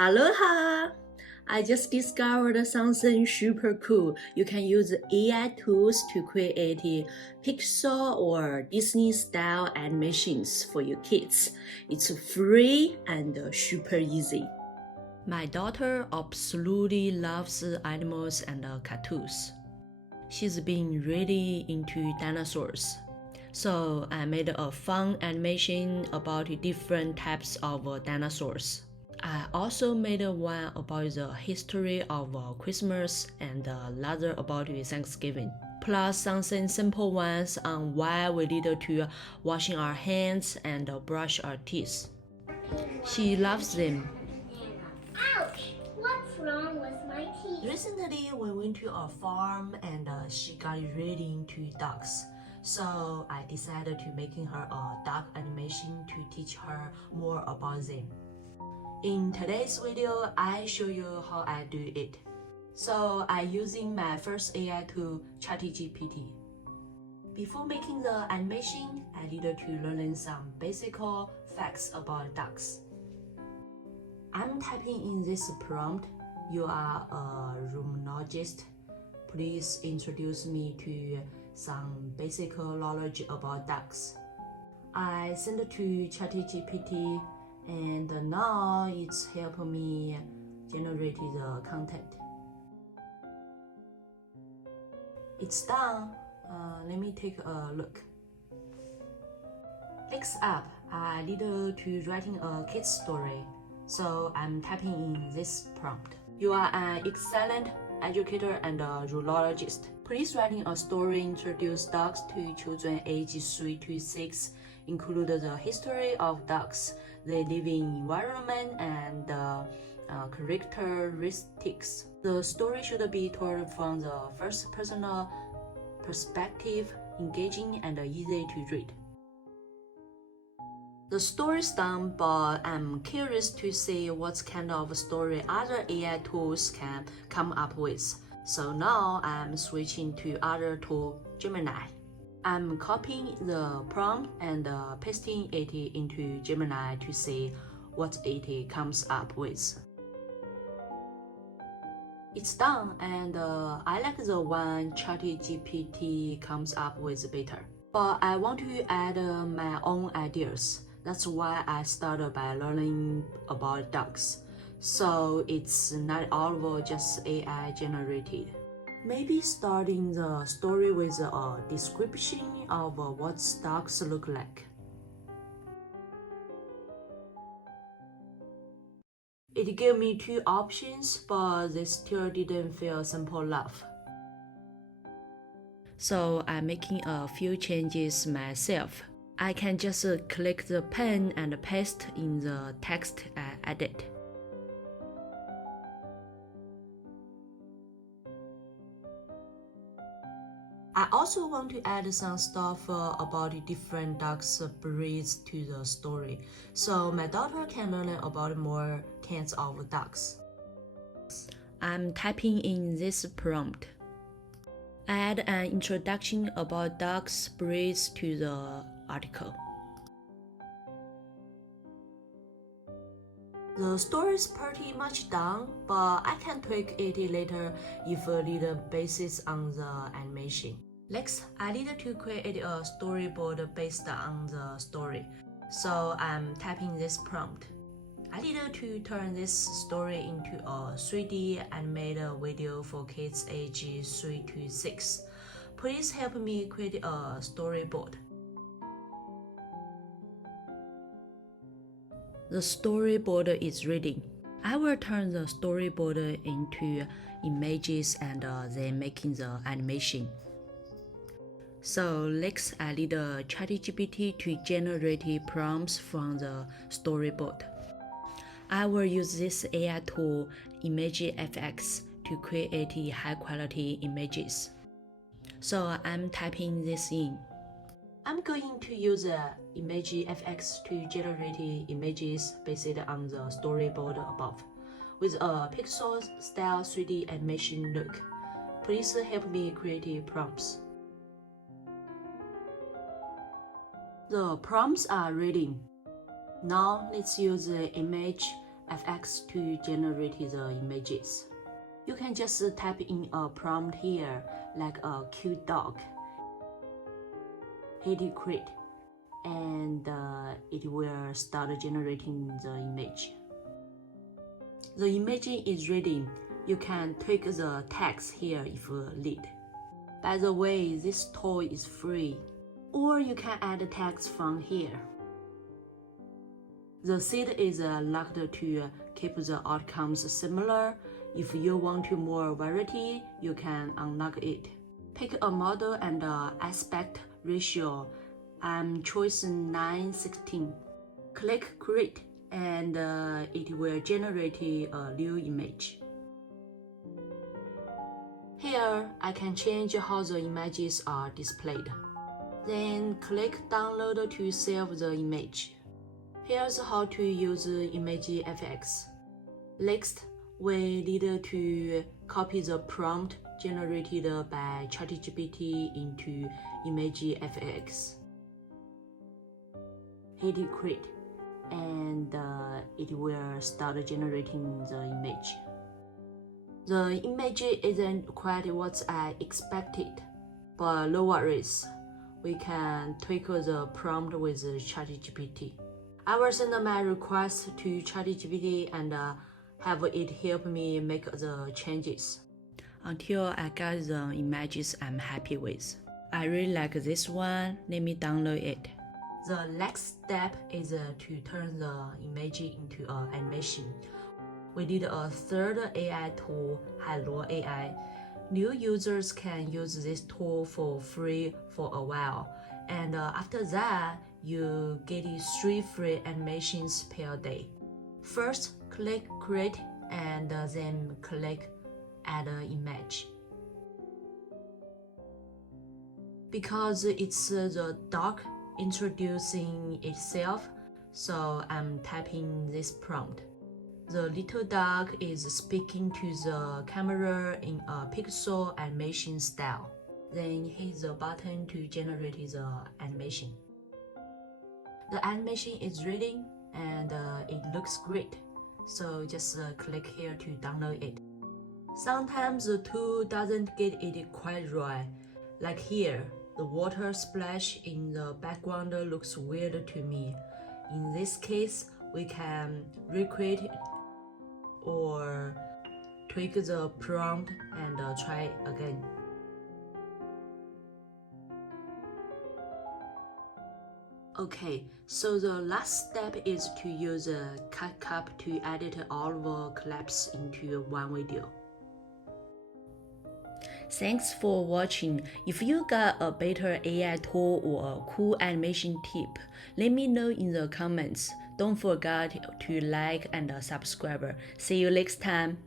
Aloha! I just discovered something super cool. You can use AI tools to create Pixar or Disney style animations for your kids. It's free and super easy. My daughter absolutely loves animals and cartoons. She's been really into dinosaurs. So I made a fun animation about different types of dinosaurs. I also made one about the history of Christmas and another about Thanksgiving. Plus something simple ones on why we need to washing our hands and brush our teeth. She loves them. Ouch! What's wrong with my teeth? Recently, we went to a farm and she got really into ducks. So I decided to making her a duck animation to teach her more about them. In today's video, I show you how I do it. So I using my first AI tool, ChatGPT. Before making the animation, I needed to learn some basic facts about ducks. I'm typing in this prompt. You are a rheumatologist. Please introduce me to some basic knowledge about ducks. I send it to ChatGPT and now it's helping me generate the content. It's done. Let me take a look. Next up, I need to writing a kid's story. So I'm typing in this prompt. You are an excellent educator and a zoologist. Please writing a story introduce ducks to children ages 3 to 6, include the history of ducks, their living environment, and characteristics. The story should be told from the first person perspective, engaging and easy to read. The story's done, but I'm curious to see what kind of story other AI tools can come up with. So now I'm switching to other tool, Gemini. I'm copying the prompt and pasting it into Gemini to see what it comes up with. It's done, and I like the one ChatGPT comes up with better. But I want to add my own ideas. That's why I started by learning about ducks. So it's not all just AI generated. Maybe starting the story with a description of what ducks look like. It gave me two options, but they still didn't feel simple enough. So I'm making a few changes myself. I can just click the pen and paste in the text I added. I also want to add some stuff about the different ducks breeds to the story, so my daughter can learn about more kinds of ducks. I'm typing in this prompt. Add an introduction about ducks breeds to the article. The story is pretty much done, but I can tweak it later if I need a basis on the animation. Next, I need to create a storyboard based on the story, so I'm typing this prompt. I needed to turn this story into a 3D animated video for kids ages 3 to 6. Please help me create a storyboard. The storyboard is ready. I will turn the storyboard into images and then making the animation. So next, I need ChatGPT to generate prompts from the storyboard. I will use this AI tool, ImageFX, to create high-quality images. So I'm typing this in. I'm going to use ImageFX to generate images based on the storyboard above, with a pixel-style 3D animation look. Please help me create prompts. The prompts are ready. Now let's use the image ImageFX to generate the images. You can just type in a prompt here, like a cute dog, hit create, and it will start generating the image. The image is ready. You can tweak the text here if need. By the way, this tool is free, or you can add text from here. The seed is locked to keep the outcomes similar. If you want more variety, you can unlock it. Pick a model and aspect ratio. I'm choosing 9:16. Click create and it will generate a new image. Here, I can change how the images are displayed. Then click download to save the image. Here's how to use ImageFX. Next, we need to copy the prompt generated by ChatGPT into ImageFX. Hit create, and it will start generating the image. The image isn't quite what I expected, but no worries. We can tweak the prompt with ChatGPT. I will send my request to ChatGPT and have it help me make the changes until I got the images I'm happy with. I really like this one. Let me download it. The next step is to turn the image into an animation. We need a third AI tool, Hailuo AI. New users can use this tool for free for a while, and after that, you get 3 free animations per day. First, click create and then click add an image. Because it's the dog introducing itself, so I'm typing this prompt. The little dog is speaking to the camera in a pixel animation style. Then hit the button to generate the animation. The animation is ready and it looks great, so just click here to download it. Sometimes the tool doesn't get it quite right, like here, the water splash in the background looks weird to me. In this case, we can recreate it or tweak the prompt and try again. Okay, so the last step is to use a CapCut to edit all the clips into one video. Thanks for watching. If you got a better AI tool or a cool animation tip, let me know in the comments. Don't forget to like and subscribe. See you next time.